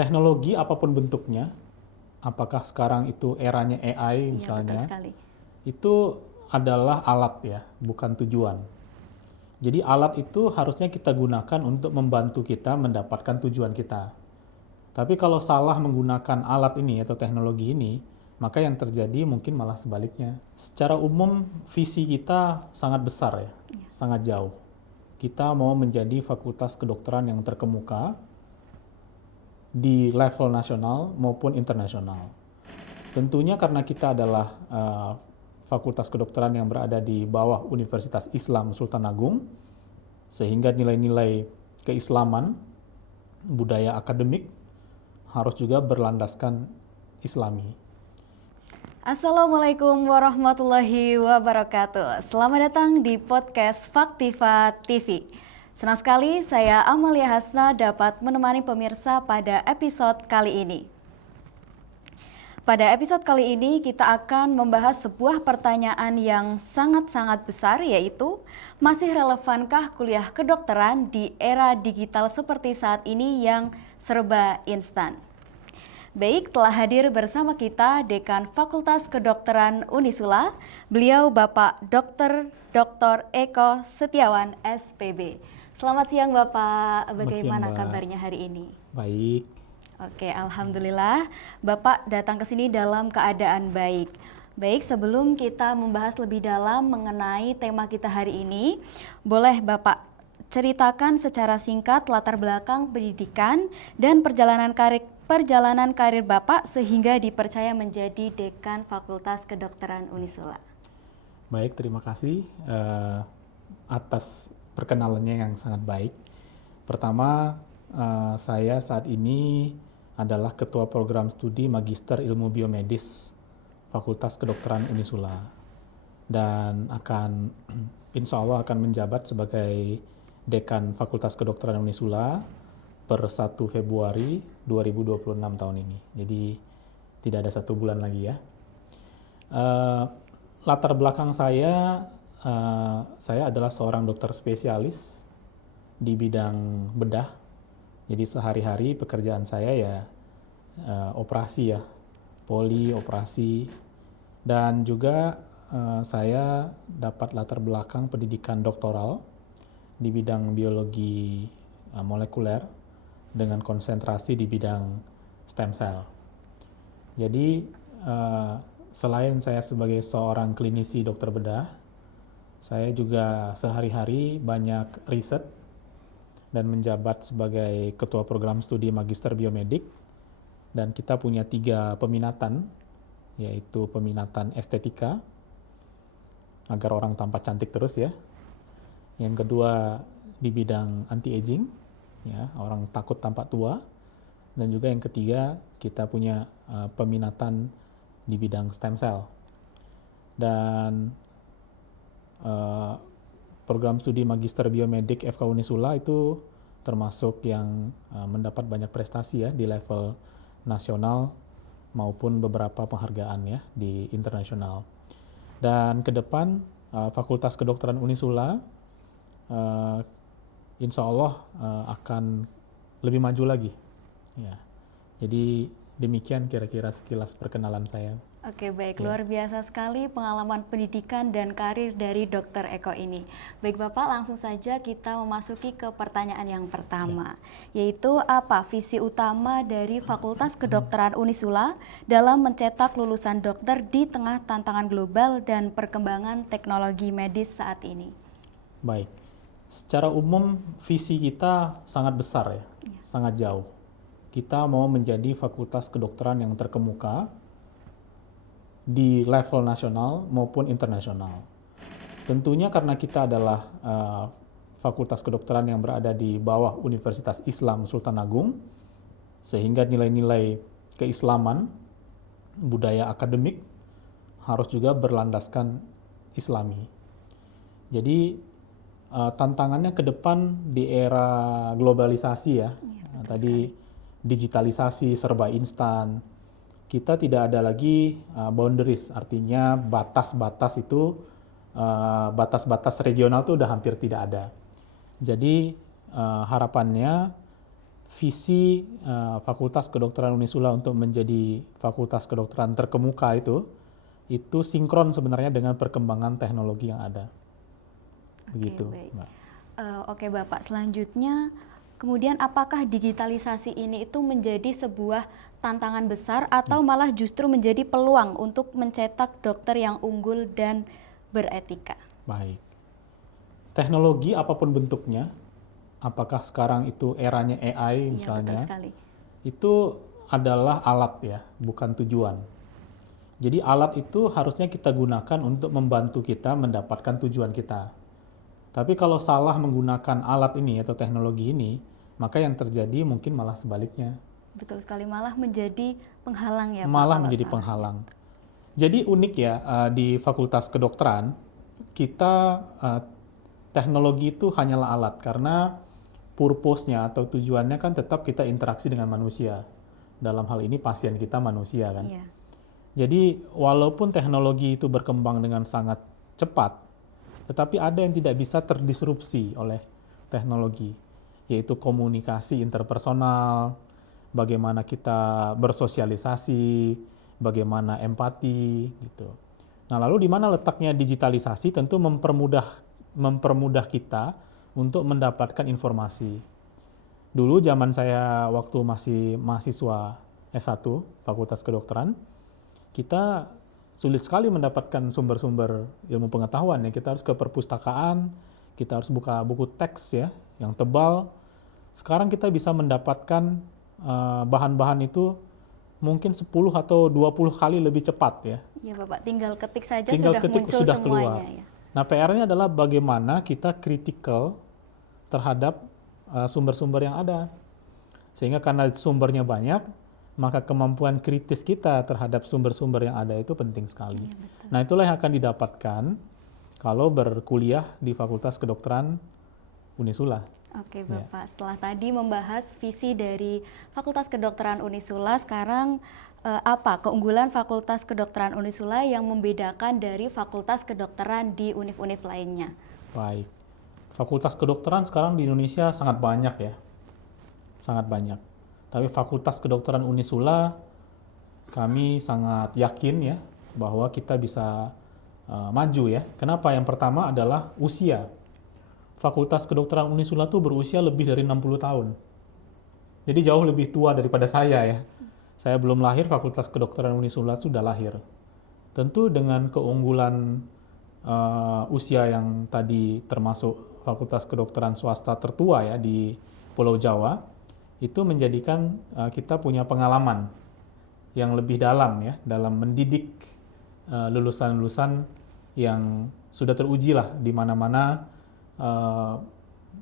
Teknologi apapun bentuknya, apakah sekarang itu eranya AI Iya, betul misalnya, sekali. itu adalah alat ya, bukan tujuan. Jadi alat itu harusnya kita gunakan untuk membantu kita mendapatkan tujuan kita. Tapi kalau salah menggunakan alat ini atau teknologi ini, maka yang terjadi mungkin malah sebaliknya. Secara umum visi kita sangat besar ya, sangat jauh. Kita mau menjadi fakultas kedokteran yang terkemuka di level nasional maupun internasional. Tentunya karena kita adalah fakultas kedokteran yang berada di bawah Universitas Islam Sultan Agung, sehingga nilai-nilai keislaman, budaya akademik harus juga berlandaskan Islami. Assalamualaikum warahmatullahi wabarakatuh. Selamat datang di podcast Faktiva TV. Senang sekali saya Amalia Hasna dapat menemani pemirsa pada episode kali ini. Pada episode kali ini kita akan membahas sebuah pertanyaan yang sangat-sangat besar, yaitu masih relevankah kuliah kedokteran di era digital seperti saat ini yang serba instan? Baik, telah hadir bersama kita Dekan Fakultas Kedokteran Unisula, beliau Bapak Dr. Eko Setiawan, SPB. Selamat siang Bapak, bagaimana kabarnya hari ini? Baik. Oke, alhamdulillah Bapak datang ke sini dalam keadaan baik. Baik, sebelum kita membahas lebih dalam mengenai tema kita hari ini, boleh Bapak ceritakan secara singkat latar belakang pendidikan dan perjalanan karir Bapak sehingga dipercaya menjadi Dekan Fakultas Kedokteran Unisula. Baik, terima kasih atas perkenalannya yang sangat baik. Pertama, saya saat ini adalah Ketua Program Studi Magister Ilmu Biomedis Fakultas Kedokteran Unisula dan insya Allah akan menjabat sebagai Dekan Fakultas Kedokteran Unisula per 1 Februari 2026 tahun ini. Jadi tidak ada 1 bulan lagi ya. Latar belakang saya adalah seorang dokter spesialis di bidang bedah. Jadi sehari-hari pekerjaan saya ya operasi ya, poli, operasi, dan juga saya dapat latar belakang pendidikan doktoral di bidang biologi molekuler dengan konsentrasi di bidang stem cell. Jadi selain saya sebagai seorang klinisi dokter bedah, saya juga sehari-hari banyak riset dan menjabat sebagai Ketua Program Studi Magister Biomedik, dan kita punya 3 peminatan, yaitu peminatan estetika agar orang tampak cantik terus ya. Yang kedua di bidang anti-aging, ya, orang takut tampak tua. Dan juga yang ketiga kita punya peminatan di bidang stem cell. Dan program studi Magister Biomedik FK Unisula itu termasuk yang mendapat banyak prestasi ya di level nasional maupun beberapa penghargaan ya di internasional. Dan ke depan Fakultas Kedokteran Unisula insya Allah akan lebih maju lagi. Ya. Jadi demikian kira-kira sekilas perkenalan saya. Oke, baik. Luar biasa sekali pengalaman pendidikan dan karir dari Dr. Eko ini. Baik Bapak, langsung saja kita memasuki ke pertanyaan yang pertama, yaitu apa visi utama dari Fakultas Kedokteran Unisula dalam mencetak lulusan dokter di tengah tantangan global dan perkembangan teknologi medis saat ini? Baik, secara umum visi kita sangat besar ya, sangat jauh. Kita mau menjadi fakultas kedokteran yang terkemuka di level nasional maupun internasional. Tentunya karena kita adalah fakultas kedokteran yang berada di bawah Universitas Islam Sultan Agung, sehingga nilai-nilai keislaman, budaya akademik harus juga berlandaskan Islami. Jadi tantangannya ke depan di era globalisasi ya, tadi digitalisasi serba instan, kita tidak ada lagi boundaries, artinya batas-batas itu, batas-batas regional itu udah hampir tidak ada. Jadi harapannya visi Fakultas Kedokteran Unisula untuk menjadi fakultas kedokteran terkemuka itu sinkron sebenarnya dengan perkembangan teknologi yang ada. Begitu, baik. Mbak. Oke Bapak, selanjutnya kemudian apakah digitalisasi ini itu menjadi sebuah tantangan besar atau malah justru menjadi peluang untuk mencetak dokter yang unggul dan beretika? Baik. Teknologi apapun bentuknya, apakah sekarang itu eranya AI Iya, misalnya, betul sekali. itu adalah alat ya, bukan tujuan. Jadi alat itu harusnya kita gunakan untuk membantu kita mendapatkan tujuan kita. Tapi kalau salah menggunakan alat ini atau teknologi ini, maka yang terjadi mungkin malah sebaliknya. Betul sekali, malah menjadi penghalang ya Pak. Malah kalau menjadi salah. penghalang. Jadi unik ya, di Fakultas Kedokteran, kita teknologi itu hanyalah alat, karena purpose-nya atau tujuannya kan tetap kita interaksi dengan manusia. Dalam hal ini pasien kita manusia kan. Iya. Jadi walaupun teknologi itu berkembang dengan sangat cepat, tetapi ada yang tidak bisa terdisrupsi oleh teknologi, yaitu komunikasi interpersonal, bagaimana kita bersosialisasi, bagaimana empati gitu. Nah, lalu di mana letaknya digitalisasi? Tentu mempermudah kita untuk mendapatkan informasi. Dulu zaman saya waktu masih mahasiswa S1 Fakultas Kedokteran, kita sulit sekali mendapatkan sumber-sumber ilmu pengetahuan ya. Kita harus ke perpustakaan, kita harus buka buku teks ya yang tebal. Sekarang kita bisa mendapatkan bahan-bahan itu mungkin 10 atau 20 kali lebih cepat ya. Ya Bapak, tinggal ketik saja Tinggal sudah ketik muncul sudah semuanya keluar. ya. Nah, PR-nya adalah bagaimana kita kritikal terhadap sumber-sumber yang ada. Sehingga karena sumbernya banyak, maka kemampuan kritis kita terhadap sumber-sumber yang ada itu penting sekali. Iya, betul. Nah, itulah yang akan didapatkan kalau berkuliah di Fakultas Kedokteran Unisula. Oke Bapak, setelah tadi membahas visi dari Fakultas Kedokteran Unisula, sekarang apa keunggulan Fakultas Kedokteran Unisula yang membedakan dari Fakultas Kedokteran di univ-univ lainnya? Baik. Fakultas kedokteran sekarang di Indonesia sangat banyak ya. Sangat banyak. Tapi Fakultas Kedokteran Unisula, kami sangat yakin ya bahwa kita bisa maju ya. Kenapa? Yang pertama adalah usia. Fakultas Kedokteran Unisula itu berusia lebih dari 60 tahun. Jadi jauh lebih tua daripada saya ya. Saya belum lahir, Fakultas Kedokteran Unisula sudah lahir. Tentu dengan keunggulan usia yang tadi termasuk Fakultas Kedokteran swasta tertua ya di Pulau Jawa, itu menjadikan kita punya pengalaman yang lebih dalam ya dalam mendidik lulusan-lulusan yang sudah teruji lah di mana-mana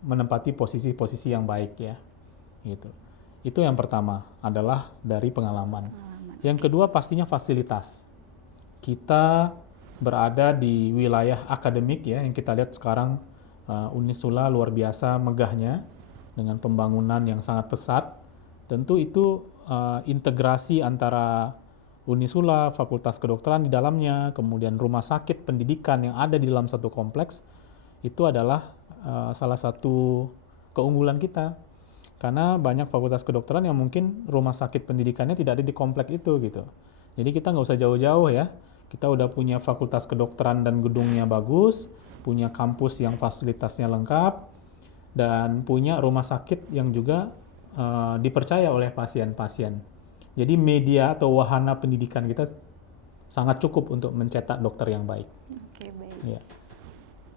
menempati posisi-posisi yang baik ya. Gitu. Itu yang pertama adalah dari pengalaman. Yang kedua pastinya fasilitas. Kita berada di wilayah akademik ya yang kita lihat sekarang Unisula luar biasa megahnya dengan pembangunan yang sangat pesat. Tentu itu integrasi antara Unisula, Fakultas Kedokteran di dalamnya, kemudian rumah sakit pendidikan yang ada di dalam satu kompleks, itu adalah salah satu keunggulan kita. Karena banyak fakultas kedokteran yang mungkin rumah sakit pendidikannya tidak ada di komplek itu gitu. Jadi kita nggak usah jauh-jauh ya. Kita udah punya fakultas kedokteran dan gedungnya bagus, punya kampus yang fasilitasnya lengkap, dan punya rumah sakit yang juga dipercaya oleh pasien-pasien. Jadi media atau wahana pendidikan kita sangat cukup untuk mencetak dokter yang baik. Oke, baik. Ya.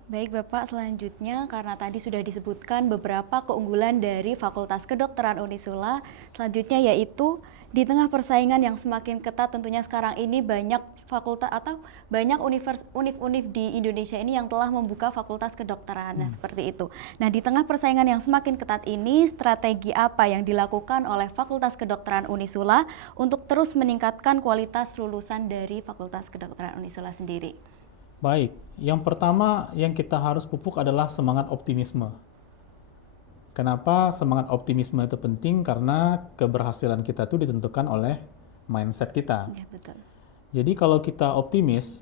Baik Bapak, selanjutnya karena tadi sudah disebutkan beberapa keunggulan dari Fakultas Kedokteran Unisula, selanjutnya yaitu di tengah persaingan yang semakin ketat tentunya sekarang ini banyak fakultas atau banyak univ-univ di Indonesia ini yang telah membuka fakultas kedokteran. Nah, seperti itu. Nah, di tengah persaingan yang semakin ketat ini, strategi apa yang dilakukan oleh Fakultas Kedokteran Unisula untuk terus meningkatkan kualitas lulusan dari Fakultas Kedokteran Unisula sendiri? Baik, yang pertama yang kita harus pupuk adalah semangat optimisme. Kenapa semangat optimisme itu penting? Karena keberhasilan kita itu ditentukan oleh mindset kita. Ya, betul. Jadi kalau kita optimis,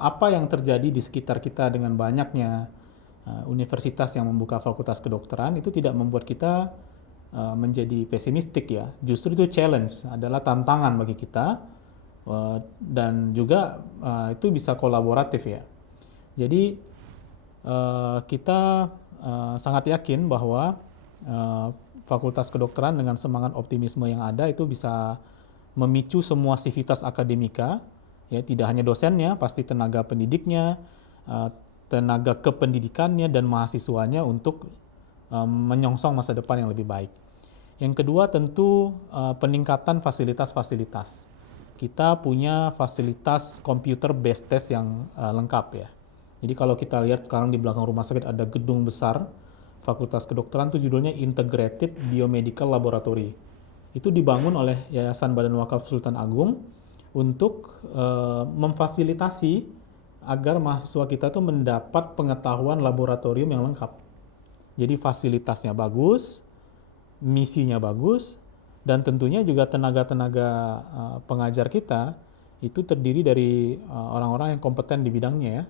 apa yang terjadi di sekitar kita dengan banyaknya universitas yang membuka fakultas kedokteran itu tidak membuat kita menjadi pesimistik ya. Justru itu challenge, adalah tantangan bagi kita, dan juga itu bisa kolaboratif ya. Jadi kita sangat yakin bahwa Fakultas Kedokteran dengan semangat optimisme yang ada itu bisa memicu semua sivitas akademika, ya, tidak hanya dosennya, pasti tenaga pendidiknya, tenaga kependidikannya dan mahasiswanya untuk menyongsong masa depan yang lebih baik. Yang kedua tentu peningkatan fasilitas-fasilitas. Kita punya fasilitas computer based test yang lengkap ya. Jadi kalau kita lihat sekarang di belakang rumah sakit ada gedung besar Fakultas Kedokteran, itu judulnya Integrated Biomedical Laboratory. Itu dibangun oleh Yayasan Badan Wakaf Sultan Agung untuk memfasilitasi agar mahasiswa kita tuh mendapat pengetahuan laboratorium yang lengkap. Jadi fasilitasnya bagus, misinya bagus, dan tentunya juga tenaga-tenaga pengajar kita itu terdiri dari orang-orang yang kompeten di bidangnya ya,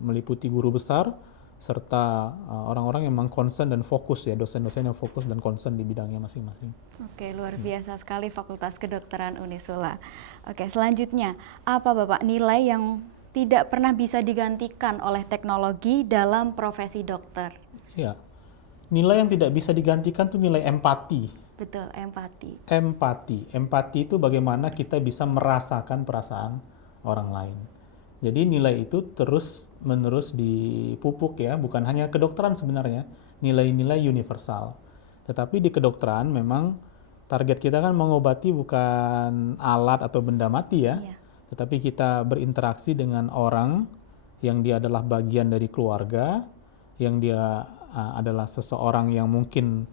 meliputi guru besar serta orang-orang yang memang concern dan fokus ya, dosen-dosen yang fokus dan concern di bidangnya masing-masing. Oke, luar biasa sekali Fakultas Kedokteran Unisula. Oke, selanjutnya apa Bapak nilai yang tidak pernah bisa digantikan oleh teknologi dalam profesi dokter? Ya, nilai yang tidak bisa digantikan tuh nilai empati. Betul, empati. Empati itu bagaimana kita bisa merasakan perasaan orang lain. Jadi nilai itu terus-menerus dipupuk ya, bukan hanya kedokteran sebenarnya, nilai-nilai universal. Tetapi di kedokteran memang target kita kan mengobati bukan alat atau benda mati ya, tetapi kita berinteraksi dengan orang yang dia adalah bagian dari keluarga, yang dia adalah seseorang yang mungkin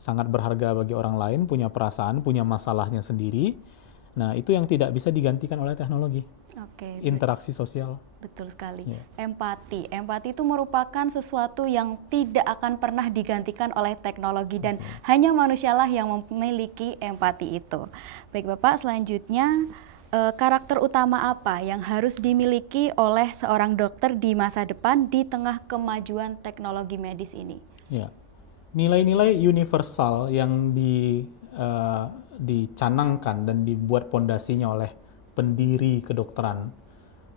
sangat berharga bagi orang lain, punya perasaan, punya masalahnya sendiri. Nah, itu yang tidak bisa digantikan oleh teknologi. Oke. Interaksi sosial. Betul sekali. Yeah. Empati. Empati itu merupakan sesuatu yang tidak akan pernah digantikan oleh teknologi dan hanya manusialah yang memiliki empati itu. Baik Bapak, selanjutnya karakter utama apa yang harus dimiliki oleh seorang dokter di masa depan di tengah kemajuan teknologi medis ini? Ya, nilai-nilai universal yang dicanangkan dan dibuat pondasinya oleh pendiri kedokteran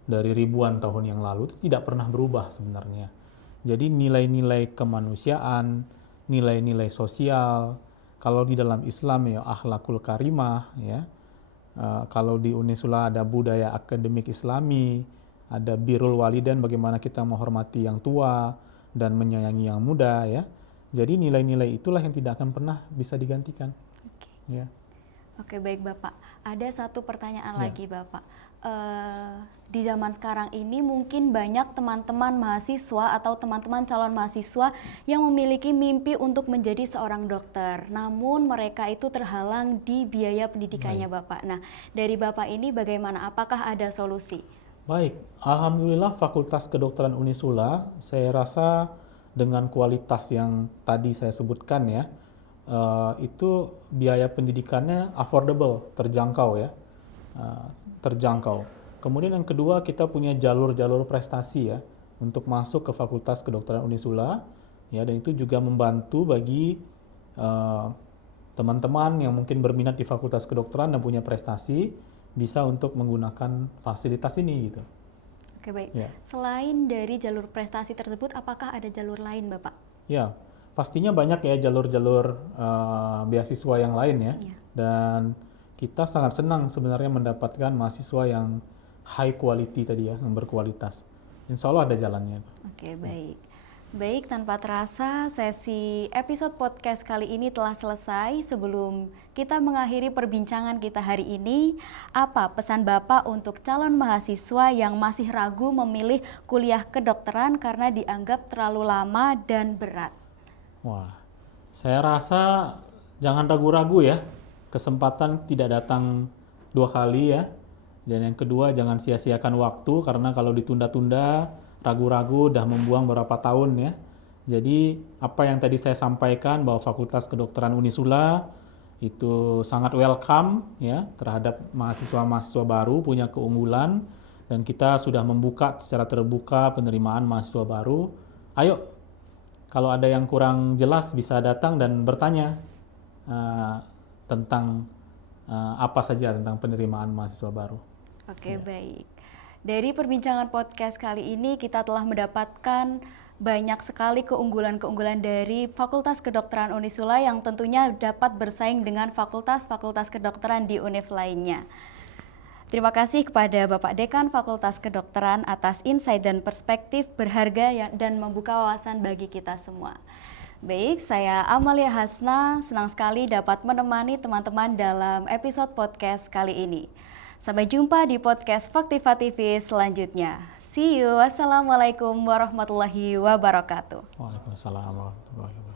dari ribuan tahun yang lalu itu tidak pernah berubah sebenarnya. Jadi nilai-nilai kemanusiaan, nilai-nilai sosial, kalau di dalam Islam ya akhlakul karimah ya. Kalau di Unisula ada budaya akademik Islami, ada birrul walidain, bagaimana kita menghormati yang tua dan menyayangi yang muda ya. Jadi nilai-nilai itulah yang tidak akan pernah bisa digantikan. Oke. Ya. Oke, baik Bapak. Ada satu pertanyaan lagi Bapak. Di zaman sekarang ini mungkin banyak teman-teman mahasiswa atau teman-teman calon mahasiswa yang memiliki mimpi untuk menjadi seorang dokter. Namun mereka itu terhalang di biaya pendidikannya Bapak. Nah, dari Bapak ini bagaimana? Apakah ada solusi? Baik, alhamdulillah Fakultas Kedokteran Unisula saya rasa dengan kualitas yang tadi saya sebutkan ya, itu biaya pendidikannya affordable, terjangkau ya, terjangkau. Kemudian yang kedua kita punya jalur-jalur prestasi ya untuk masuk ke Fakultas Kedokteran Unisula ya, dan itu juga membantu bagi teman-teman yang mungkin berminat di Fakultas Kedokteran dan punya prestasi bisa untuk menggunakan fasilitas ini gitu. Oke, baik. Ya. Selain dari jalur prestasi tersebut, apakah ada jalur lain Bapak? Ya, pastinya banyak ya jalur-jalur beasiswa yang lain ya. Dan kita sangat senang sebenarnya mendapatkan mahasiswa yang high quality tadi ya, yang berkualitas. Insya Allah ada jalannya. Oke, baik. Baik, tanpa terasa sesi episode podcast kali ini telah selesai. Sebelum kita mengakhiri perbincangan kita hari ini, apa pesan Bapak untuk calon mahasiswa yang masih ragu memilih kuliah kedokteran karena dianggap terlalu lama dan berat? Wah, saya rasa jangan ragu-ragu ya. Kesempatan tidak datang 2 kali ya. Dan yang kedua, jangan sia-siakan waktu, karena kalau ditunda-tunda, ragu-ragu udah membuang beberapa tahun ya. Jadi apa yang tadi saya sampaikan bahwa Fakultas Kedokteran Unisula itu sangat welcome ya terhadap mahasiswa-mahasiswa baru, punya keunggulan, dan kita sudah membuka secara terbuka penerimaan mahasiswa baru. Ayo, kalau ada yang kurang jelas bisa datang dan bertanya. tentang apa saja tentang penerimaan mahasiswa baru. Oke, baik. Dari perbincangan podcast kali ini kita telah mendapatkan banyak sekali keunggulan-keunggulan dari Fakultas Kedokteran Unisula yang tentunya dapat bersaing dengan fakultas-fakultas kedokteran di univ lainnya. Terima kasih kepada Bapak Dekan Fakultas Kedokteran atas insight dan perspektif berharga dan membuka wawasan bagi kita semua. Baik, saya Amalia Hasna, senang sekali dapat menemani teman-teman dalam episode podcast kali ini. Sampai jumpa di podcast Faktiva TV selanjutnya. See you. Wassalamualaikum warahmatullahi wabarakatuh. Waalaikumsalam warahmatullahi wabarakatuh.